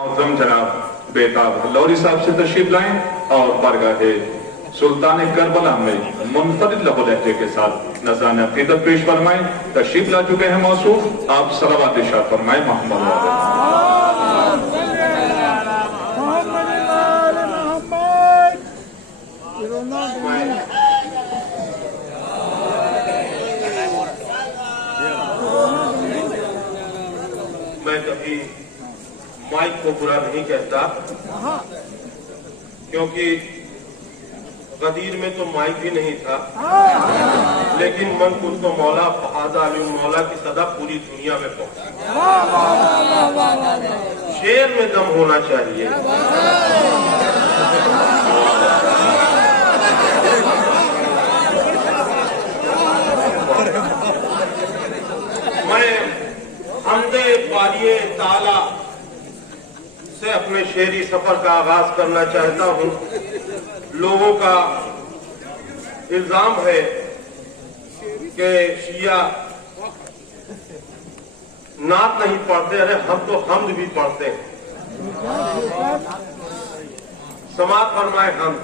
معظم جناب بیتاب لوری صاحب سے تشریف لائیں اور بارگاہ سلطان کربلا میں منفرد لب و لہجے کے ساتھ نذران عقیدت پیش فرمائیں. تشریف لا چکے ہیں موصوف، آپ صلوات ارشاد فرمائیں. محمد میں کبھی مائک کو برا نہیں کہتا، کیونکہ غدیر میں تو مائک بھی نہیں تھا، لیکن من کن تو مولا فہذا علی مولا کی صدا پوری دنیا میں پہنچی. شعر میں دم ہونا چاہیے. میں حمد باری تعالی سے اپنے شعری سفر کا آغاز کرنا چاہتا ہوں. لوگوں کا الزام ہے کہ شیعہ نعت نہیں پڑھتے. ارے ہم تو حمد بھی پڑھتے ہیں. سماعت فرمائے حمد.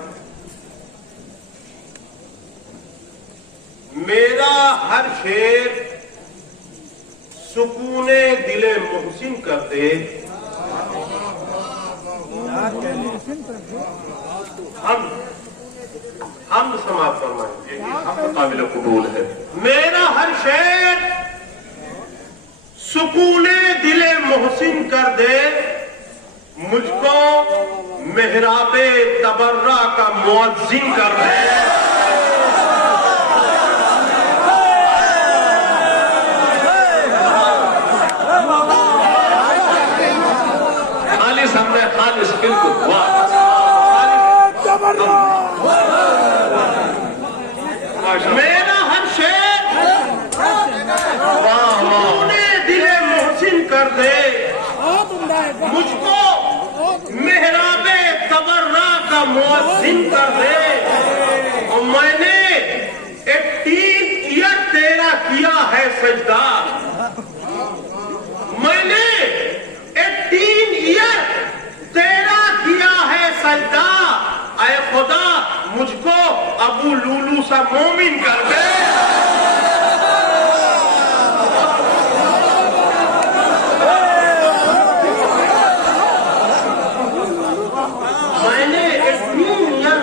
میرا ہر شعر سکون دل محسن کر دے. ہم سماعت فرمائیں. ہم قابل قبول ہے. میرا ہر شعر سکون دل محسن کر دے. مجھ کو محراب تبرہ کا مؤذن کر دے. خالص ہم نے خالص بالکل دعا. میرا ہر شعر سکون دل محسن کر دے. مجھ کو محراب تبرہ کا مؤذن کر دے. اور میں نے 18 ایئر تیرا کیا ہے سجدہ. میں نے 18 ایئر تیرا کیا ہے سجدہ. اے خدا مجھ کو ابو لولو سا مومن کر دے. میں نے 18 ایئر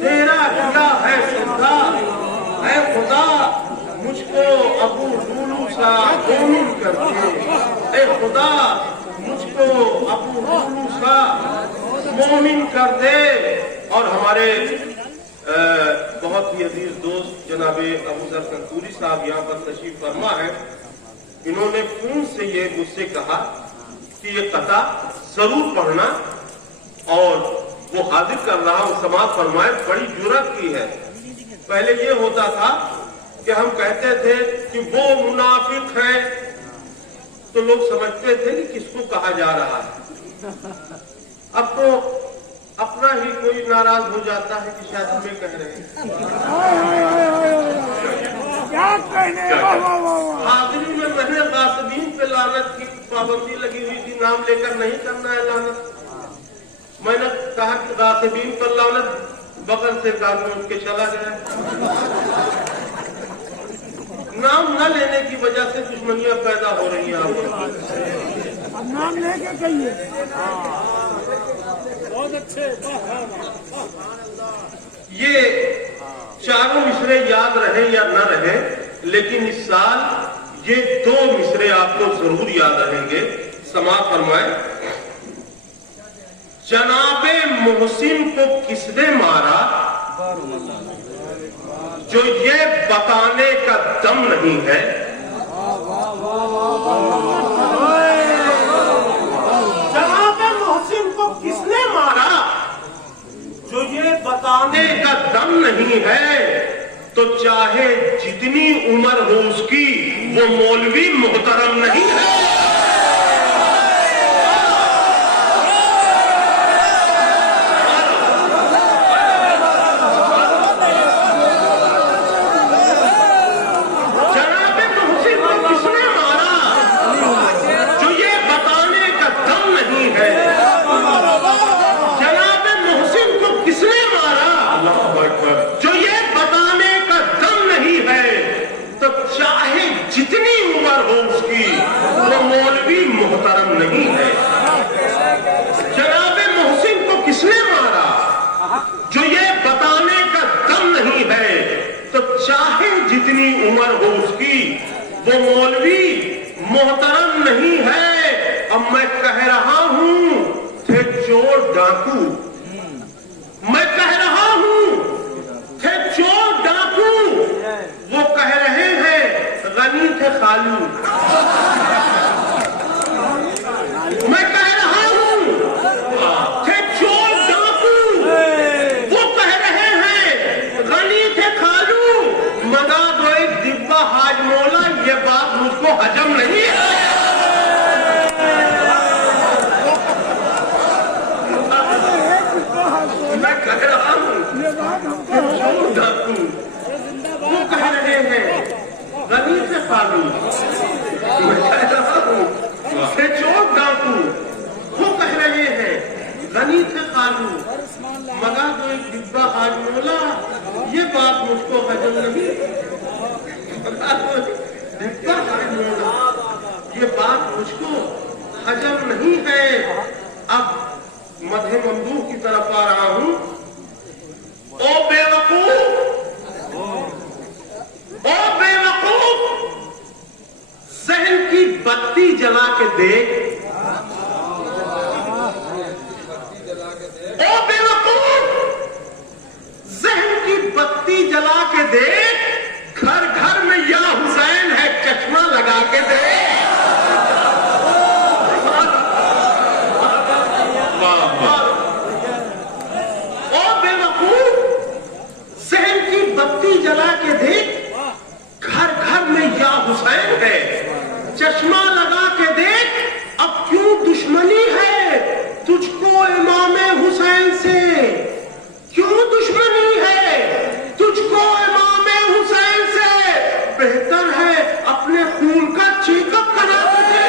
تیرا کیا ہے سجدہ. اے خدا مجھ کو ابو لولو سا مومن کر دے. اے خدا مجھ کو ابو لولو سا مومن کر دے. اور ہمارے بہت ہی عزیز دوست جناب ابو ذر سنتوری صاحب یہاں پر تشریف فرما ہے. انہوں نے فون سے یہ مجھ سے کہا کہ یہ قطعہ ضرور پڑھنا، اور وہ حاضر کر رہا ہوں. سماعت فرمائے. بڑی جرأت کی ہے. پہلے یہ ہوتا تھا کہ ہم کہتے تھے کہ وہ منافق ہے، تو لوگ سمجھتے تھے کہ کس کو کہا جا رہا ہے. اب تو اپنا ہی کوئی ناراض ہو جاتا ہے کہ شاید ہمیں کہہ رہے ہیں. حاضری میں نے غاصبین پہ لعنت کی پابندی لگی ہوئی تھی. نام لے کر نہیں کرنا ہے لعنت. میں نے کہا کہ غاصبین پر لعنت، بغل سے کام اٹھ کے چلا گیا. نام نہ لینے کی وجہ سے دشمنیاں پیدا ہو رہی ہیں. اب نام لے کے کہیے. بہت اچھے. یہ چاروں مصرے یاد رہیں یا نہ رہیں، لیکن اس سال یہ 2 مصرے آپ کو ضرور یاد رہیں گے. سماعت فرمائے. جناب محسن کو کس نے مارا جو یہ بتانے کا دم نہیں ہے. جناب محسن کو کس نے مارا جو یہ بتانے کا دم نہیں ہے. تو چاہے جتنی عمر ہو اس کی، وہ مولوی محترم نہیں ہے. ہے जितनी उम्र हो उसकी वो मौलवी मोहतरम नहीं है। जनाब मोहसिन को किसने मारा? जो ये बताने का दम नहीं है तो चाहे जितनी उम्र हो उसकी वो मौलवी मोहतरम नहीं है। अब मैं कह रहा हूं थे चोर डाकू, मैं कह रहा हूं थे चोर डाकू, वो कह रहे हैं गनी थे खालू। मैं कह रहा हूं थे चोर डाकू, वो कह रहे हैं गनी थे खालू। मना दो एक डिब्बा हाजमोला, ये बात मुझको हजम नहीं है। मैं कह रहा हूं चोर डाकू, वो कह रहे हैं गनी से खालू। मैं कह रहा हूं चोर डाकू, वो कह रहे हैं गनी से खालू। मगा दो एक डिब्बा हाजमोला, ये बात मुझको हजम नहीं। मगा दो डिब्बा हाजमोला, ये बात मुझको हजम नहीं है। अब मध्य मंदूक की तरफ आ रहा हूं। ओ बेवकूफ, ओ बेवकूफ, जहन की बत्ती जला के देख। ओ बेवकूफ, जहन की बत्ती जला के देख। घर घर में या हुसैन है, चश्मा लगा के देख। बत्ती जला के देख, घर घर में या हुसैन है, चश्मा लगा के देख। अब क्यों दुश्मनी है तुझको इमामे हुसैन से? क्यों दुश्मनी है तुझको इमामे हुसैन से? बेहतर है अपने खून का चेकअप करा दे।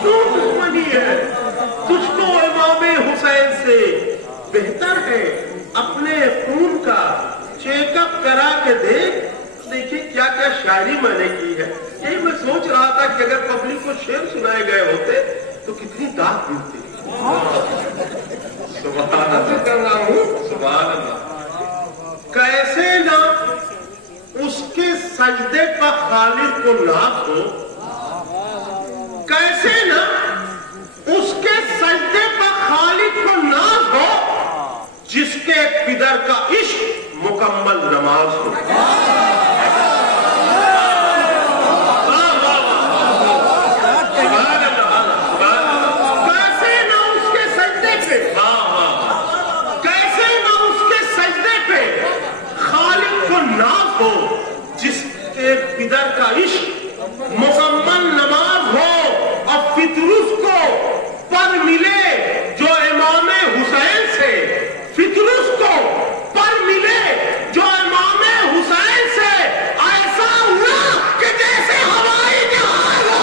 क्यों दुश्मनी है तुझको इमामे हुसैन से? बेहतर है अपने खून का चेकअप करा के देख। देखिए क्या क्या शायरी मैंने की है। यही मैं सोच रहा था कि अगर पब्लिक को शेर सुनाए गए होते तो कितनी दाद मिलती। सुभान अल्लाह कर रहा हूं, सुभान अल्लाह। कैसे ना उसके सजदे पर खालिद को नाज हो, कैसे ना उसके सजदे पर खालिद को नाज हो, जिसके पिदर का इश्क मुकम्मल नमाज हो। कैसे ना उसके सजदे पे, कैसे ना उसके सजदे पे खालिद को नाज हो, जिसके पिदर का इश्क मुकम्मल नमाज हो। और फितरुस को पर मिले जो इमामे हुसैन से, फितरुस को पर मिले जो इमामे हुसैन से। ऐसा हुआ कि जैसे हवाई जहाज हो।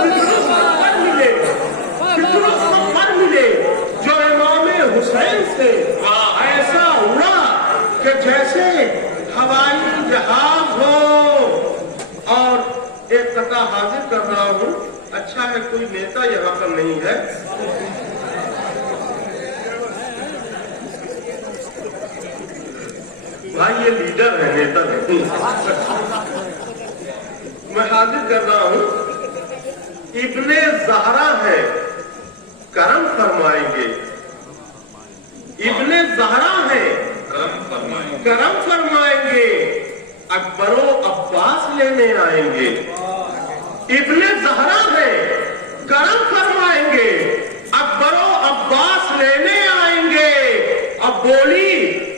फितरुस को पर मिले, फितरुस को पर मिले जो इमामे हुसैन से। ऐसा हुआ कि जैसे हवाई जहाज हो। और एक कथा हाजिर कर रहा हूं। अच्छा है कोई नेता यहाँ पर नहीं है। भाई ये लीडर है, नेता नहीं। मैं हाजिर कर रहा हूं। इब्ने ज़हरा है, करम फरमाएंगे। इब्ने ज़हरा है, करम फरमाएंगे। अकबरो अब्बास लेने आएंगे। इब्ने ज़हरा है, करम फरमाएंगे। अकबरो अब्बास लेने आएंगे। अब बोली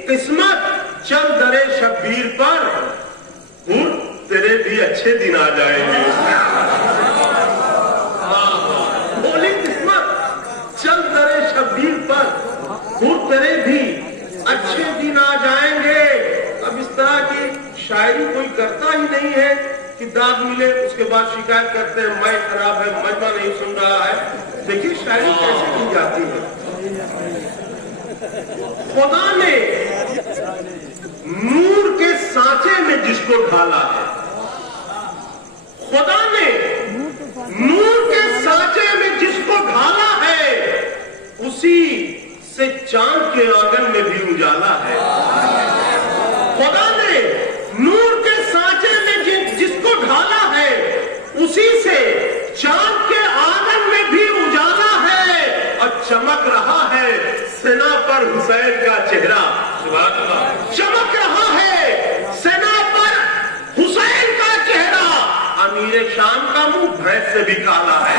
किस्मत चल दरे शब्बीर पर, तेरे भी अच्छे दिन आ जाएंगे। बोली किस्मत चल दरे शब्बीर पर, तेरे भी अच्छे दिन आ जाएंगे। अब इस तरह की शायरी कोई करता ही नहीं है कि दाद मिले उसके बाद शिकायत करते हैं माइक खराब है, मजमा नहीं सुन रहा है। देखिए शायरी कैसे की जाती है। खुदा ने नूर के सांचे में जिसको ढाला है, खुदा ने नूर के सांचे में जिसको ढाला है, उसी से चांद के आंगन में भी उजाला है। खुदा ने नूर के सांचे में जिसको ढाला है, उसी से चांद के आंगन में भी उजाला है, और चमक रहा है सेना पर हुसैन का चेहरा। चमक रहा है सेना पर हुसैन का चेहरा। अमीर शाम का मुंह भैंस से भी काला है।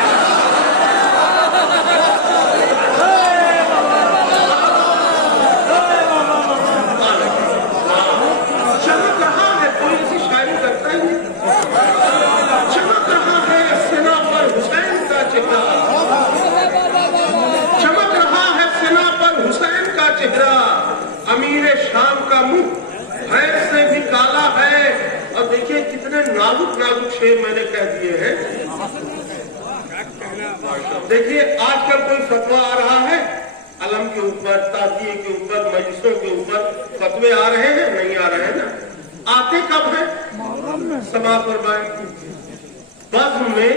चमक रहा है, कोई ऐसी शायरी करता ही नहीं। चमक रहा है सेना पर हुसैन का चेहरा। चमक रहा है सेना पर हुसैन का चेहरा। अमीर शाम का मुंह भैंस से भी काला है। और देखिए कितने नाजुक नाजुक शेर मैंने कह दिए हैं। देखिए आजकल कोई फतवा आ रहा है, अलम के ऊपर, ताजिए के ऊपर, मजलिसों के ऊपर फतवे आ रहे हैं, नहीं आ रहे हैं ना। आते कब है? समा फरमाए बज़्म में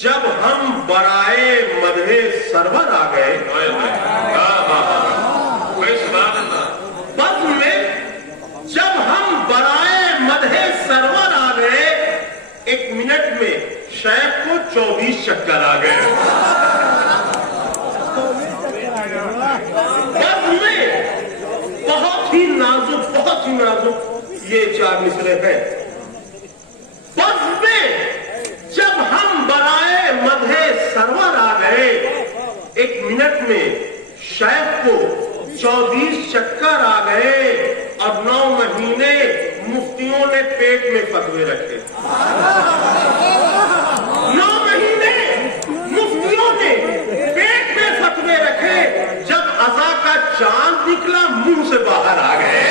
जब हम बराए मदहे सरवर आ गए। बज़्म में जब हम बराए मदहे सरवर आ गए, 1 मिनट में शेख को 24 चक्कर आ गए। बज़्म में बहुत ही नाजुक ये 4 मिसरे हैं। बज़्म में जब हम बराए मदहे सरवर आ गए, 1 मिनट में शेख को 24 चक्कर आ गए, और 9 महीने मुफ्तियों ने पेट में फतवे रखे। 9 महीने मुफ्तियों ने पेट में फतवे रखे। जब अज़ा का चांद निकला, मुंह से बाहर आ गए।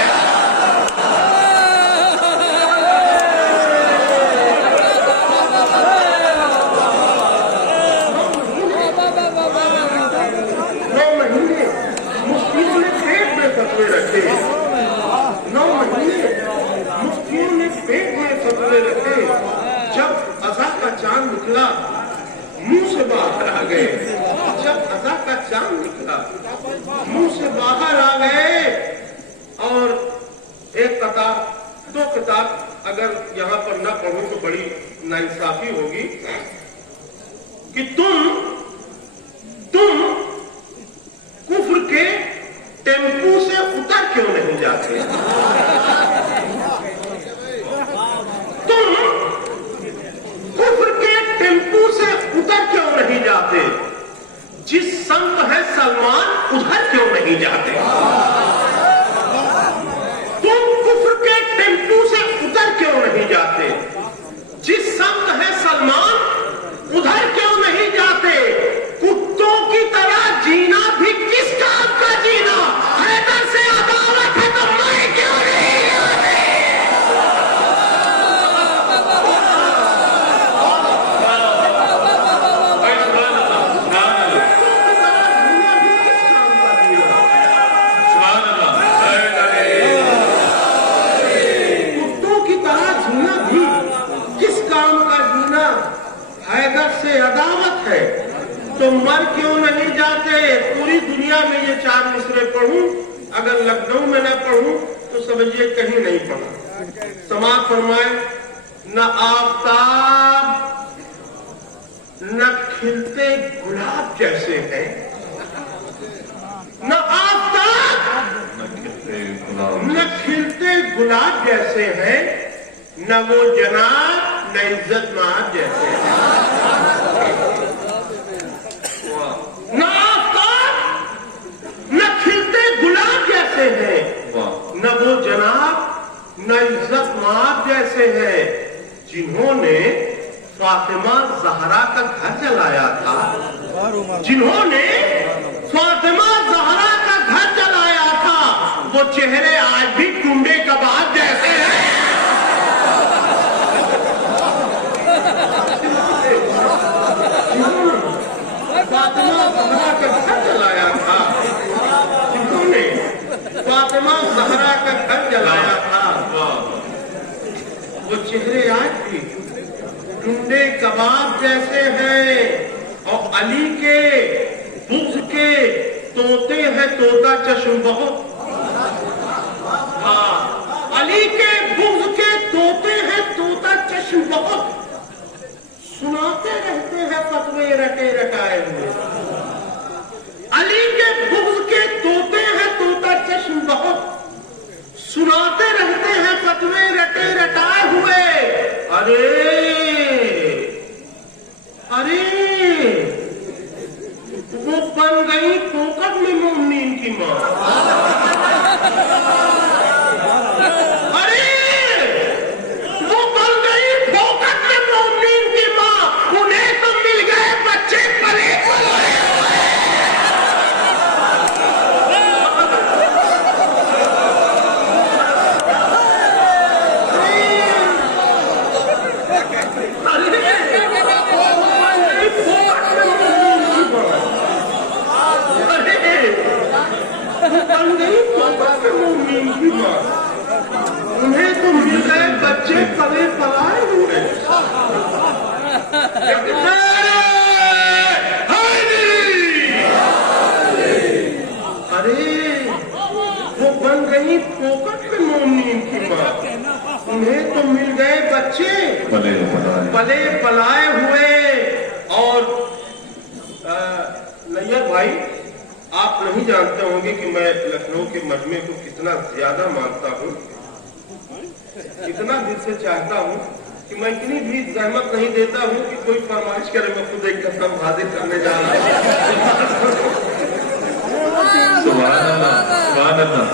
रखे 9 महीने मुफ्तियों ने पेट में फतवे रखे। जब अज़ा का चांद निकला, मुंह से बाहर आ गए। जब अज़ा का चांद निकला, मुंह से बाहर आ गए। और एक किताब 2 किताब अगर यहां पर न पढ़ूं तो बड़ी नाइंसाफी होगी कि तुम कुफ्र के टेम्पू से उतर क्यों नहीं जाते? तुम कुफ्र के टेम्पू से उतर क्यों नहीं जाते? जिस संत है सलमान, उधर क्यों नहीं जाते? तुम कुफ्र के टेम्पू से उतर क्यों नहीं जाते? जिस संत है सलमान, उधर क्यों नहीं जाते? कुत्तों की तरह जीना भी किस काम का जीना? हैदर से अदावत है तो मैं क्यों नहीं आते? कुत्तों की तरह जीना भी किस काम का जीना? हैदर से अदावत है तो मर क्यों नहीं जाते? पूरी दुनिया में ये 4 मिसरे पढ़ूं, अगर लखनऊ में न पढ़ूं तो समझिए कहीं नहीं पढ़ा। समाज फरमाए, न आफताब न खिलते गुलाब जैसे हैं, न आफताब न खिलते गुलाब जैसे हैं, न वो जनाब न इज्जत माब जैसे हैं। न आफताब न खिलते गुलाब जैसे हैं, न वो जनाब न इज्जत माब जैसे हैं, जिन्होंने फातिमा ज़हरा का घर जलाया था। जिन्होंने फातिमा ज़हरा का घर जलाया था, वो चेहरे आज भी टुंडे कबाब जैसे हैं। फातिमा ज़हरा का घर जलाया था, फातिमा ज़हरा का घर जलाया था, वो चेहरे आज भी टुंडे कबाब जैसे हैं, और अली के बुग़्ज़ के तोते हैं तोता चश्म बहुत। हाँ, अली के बुग़्ज़ के तोते हैं तोता चश्म बहुत, सुनाते रहते हैं फतवे रटे रटाए हुए। अली के बुग़्ज़ के तोते हैं तोता चश्म बहुत, सुनाते रहते हैं फतवे रटे रटाए हुए। अरे अरे वो बन गई पोकट में मोमिन की माँ। अरे वो बन गई पोकट में मोमिन की माँ, उन्हें तो मिल गए बच्चे पले पले। उन्हें तो मिल गए बच्चे पले पलाए हुए। अरे वो बन गई पोकट में मोमिन की माँ, उन्हें तो मिल गए बच्चे पले पलाए हुए। और नैयर भाई, आप नहीं जानते होंगे कि मैं लखनऊ के मजमे को कितना ज्यादा मानता हूँ, इतना दिल से चाहता हूँ कि मैं इतनी भी जहमत नहीं देता हूँ कि कोई फरमाइश करे मैं खुद एक कसम हाजिर करने जा रहा हूँ। सुभान अल्लाह, सुभान अल्लाह।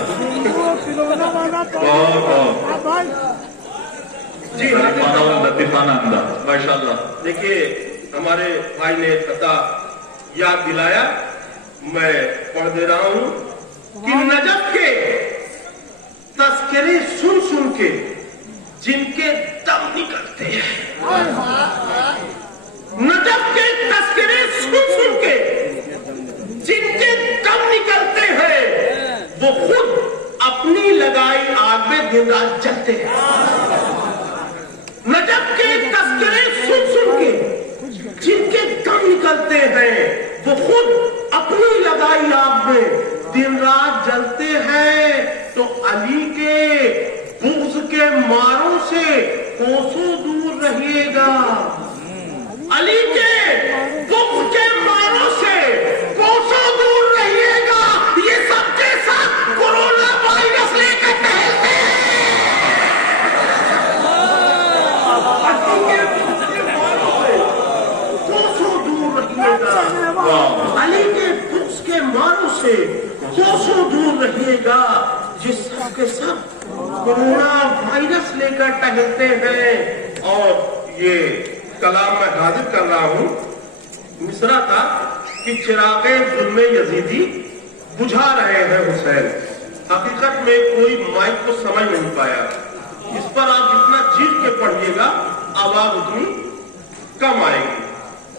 जी हाँ, लतीफाना अंदाज, माशाअल्लाह। देखिए, हमारे भाई ने कथा याद दिलाया, मैं पढ़ दे रहा हूँ कि नजफ के तस्करे सुन सुन के जिनके दम निकलते हैं, नजफ के तस्करे सुन सुन के जिनके दम निकलते हैं, वो खुद अपनी लगाई आग में दिन रात जलते हैं। नजफ के तस्करे सुन सुन के जिनके दम निकलते हैं, वो खुद अपनी लगाई आग में दिन रात जलते हैं। तो अली के बुग़्ज़ के मारों से कोसों दूर रहिएगा, अली के बुग़्ज़ के मारों से कोसों दूर रहिएगा। ये सबके साथ कोरोना वायरस लेकर टहलते हैं। कोसों दूर रहिएगा, अली के बुग़्ज़ के मारों से कोसों दूर रहिएगा। जिस सबके सब कोरोना वायरस लेकर टहलते हैं। और ये कलाम मैं हाजिर कर रहा हूँ, मिसरा था कि चिरागे जुल्मे यजीदी बुझा रहे हैं हुसैन। हकीकत में कोई माइक को समझ नहीं पाया। इस पर आप जितना चीख के पढ़िएगा आवाज उतनी कम आएगी,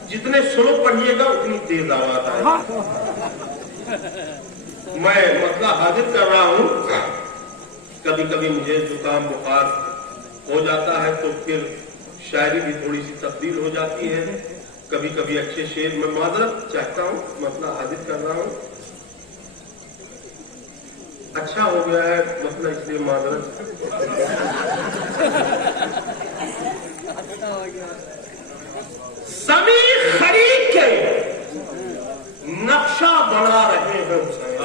जितने स्लो पढ़िएगा उतनी तेज आवाज आएगी। मैं मसला हाजिर कर रहा हूँ। कभी कभी मुझे जुकाम बुखार हो जाता है तो फिर शायरी भी थोड़ी सी तब्दील हो जाती है। कभी कभी अच्छे शेर में माजरत चाहता हूँ, मसला हाजिर कर रहा हूँ। अच्छा हो गया है मसला, इसलिए माजरत। समी खरीद के नक्शा बना रहे हैं हुसैन।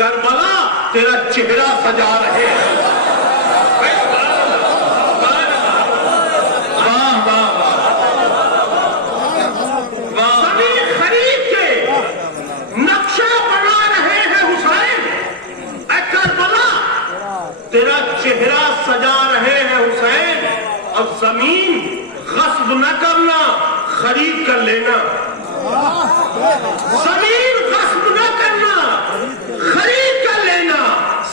करबला तेरा चेहरा सजा रहे हैं। सभी खरीद के नक्शा बना रहे हैं हुसैन। करबला तेरा चेहरा सजा रहे हैं हुसैन। अब जमीन गस्ब न करना, खरीद कर लेना। जमीन गस्ब न करना, खरीद कर लेना,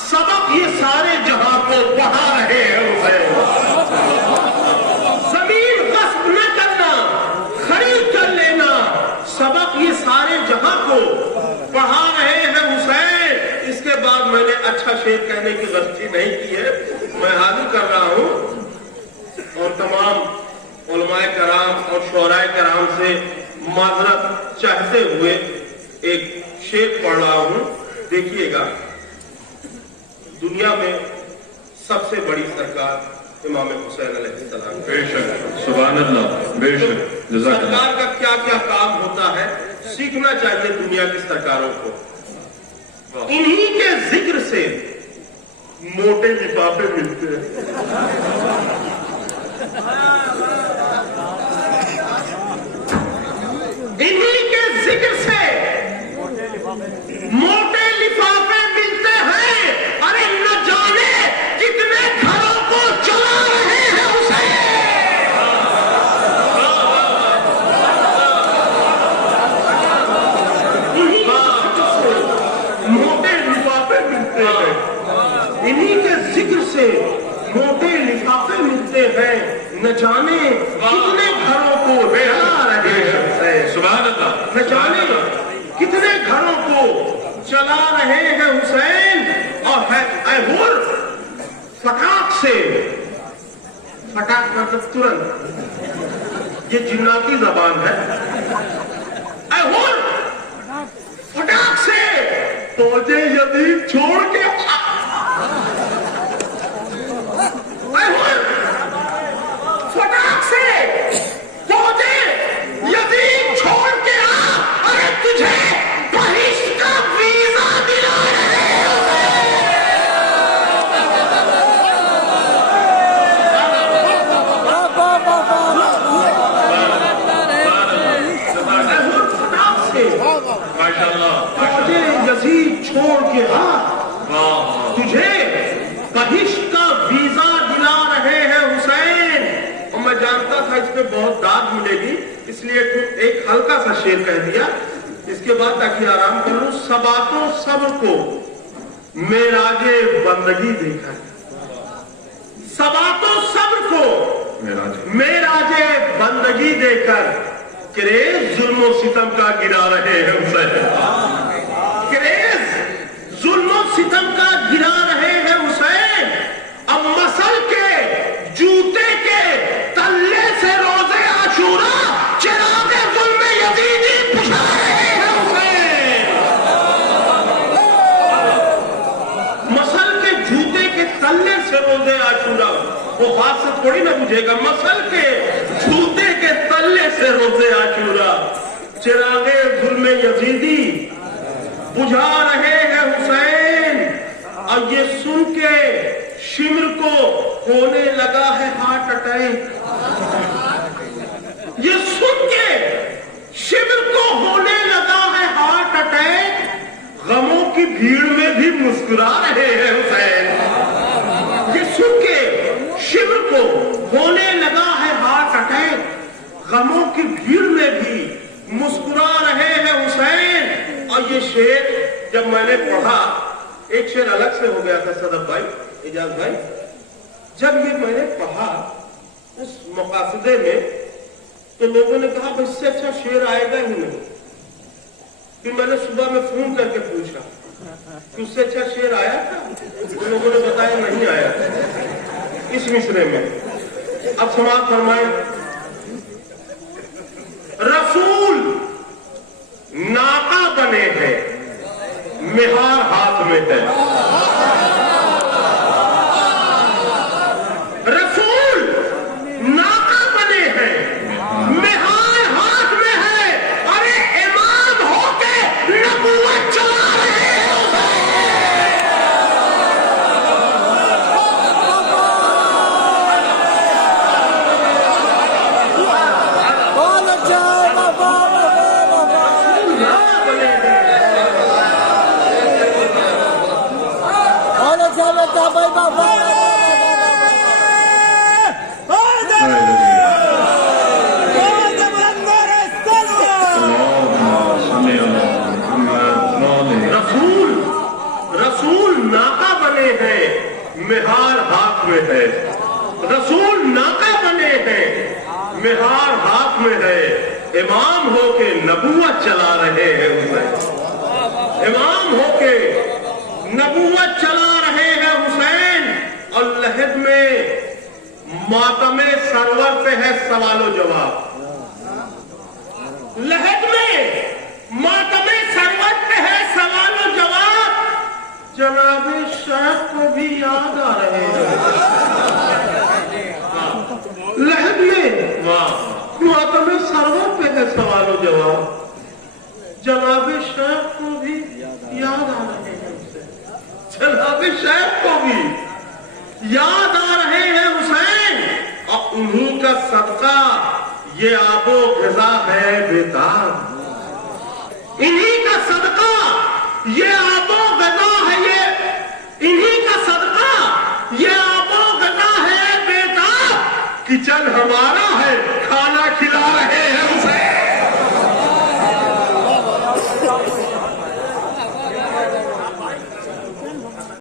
सबक ये सारे जहां को पढ़ा रहे हैं हुसैन। जमीन गस्ब न करना, खरीद कर लेना, सबक ये सारे जहां को पढ़ा रहे हैं हुसैन। इसके बाद मैंने अच्छा शेर कहने की गलती नहीं की है, मैं हाजिर कर रहा हूं और तमाम उलमाए कराम और शोराए कराम से माजरत चाहते हुए एक शेर पढ़ रहा हूं। देखिएगा, दुनिया में सबसे बड़ी सरकार इमाम हुसैन अलैहिस्सलाम, बेशक, सुभान अल्लाह, बेशक, जज़ाकल्लाह। सरकार का क्या क्या काम होता है सीखना चाहिए दुनिया की सरकारों को। इन्हीं के जिक्र से मोटे लिफाफे मिलते हैं। इन्हीं के जिक्र से मोटे लिफाफे मिलते हैं। अरे न जाने कितने घरों को चला रहे हैं हुसैन। इन्हीं से मोटे लिफाफे मिलते हैं, इन्हीं के जिक्र से मोटे लिफाफे मिलते हैं। न जाने कितने घरों को चला रहे हैं, सुभान अल्लाह, न जाने कितने घरों को चला रहे हैं हुसैन। और है फटाक से, फटाक मतलब तुरंत, ये जिन्नाती जबान है। फटाक से पौधे यदीद छोड़ के फटाक से पौधे यदीद छोड़ के आ। अरे तुझे बहिश्त का वीजा दिला रहे फटाक से माशाअल्लाह, पौधे यदीद छोड़ के आ। तुझे बहिश्त का वीजा दिला रहे हैं हुसैन। और मैं जानता था इसमें बहुत दाद मिलेगी, इसलिए एक हल्का सा शेर कह दिया। इसके बाद ताकि आराम कर लूं। सबातो सब्र को मेराजे बंदगी देखा है, सबातो सब्र को मेराजे बंदगी देकर क्रेज जुल्म सितम का गिरा रहे हैं हुसैन। क्रेज जुल्म सितम का गिरा रहे हैं हुसैन। अब मसल के जूते के तल्ले से रोजे आशूरा चिरागे जुल्म यजीदी बुझा रहे हैं हुसैन। मसल के जूते के तल्ले से रोजे आशूरा, वो बात से थोड़ी ना बुझेगा। मसल के जूते के तल्ले से रोजे आशूरा चिरागे जुल्म यजीदी बुझा रहे हैं हुसैन। और ये सुन के शिमर को होने लगा है हार्ट अटैक। ये सुन के शिमर को होने लगा है हार्ट अटैक। गमों की भीड़ में भी मुस्कुरा रहे हैं हुसैन। ये सुन के शिमर को होने लगा है हार्ट अटैक। गमों की भीड़ में भी मुस्कुरा रहे हैं हुसैन। और ये शेर जब मैंने पढ़ा, एक शेर अलग से हो गया था सदफ भाई, इजाज भाई। जब ये मैंने पढ़ा उस मकासदे में, तो लोगों ने कहा इससे अच्छा शेर आएगा ही नहीं। फिर मैंने सुबह में फोन करके पूछा कि उससे अच्छा शेर आया था, तो लोगों ने बताया नहीं आया इस मिसरे में। अब समाज फरमाए, रसूल नाका बने हैं, मिहार हाथ में है। रसूल नाका बने हैं, मिहार हाथ में है। अरे इमाम होके नबूवत चला रहे हैं। مہار ہاتھ میں ہے، رسول ناکا بنے ہیں، مہار ہاتھ میں ہے، امام ہو کے نبوت چلا رہے ہیں حسین، امام ہو کے نبوت چلا رہے ہیں حسین، اور لحد میں ماتم سرور پہ ہے سوال و جواب، لحد میں ماتم سرور پہ ہے سوال و جواب، جناب شیخ کو بھی یاد آ رہے ہیں، لحد میں ماتم سرور پہ ہے سوال و جواب، جناب شیخ کو بھی یاد آ رہے ہیں، جناب شیخ کو بھی یاد آ رہے ہیں حسین، اور انہی کا صدقہ یہ آب و غذا ہے بیدار، انہی کا صدقہ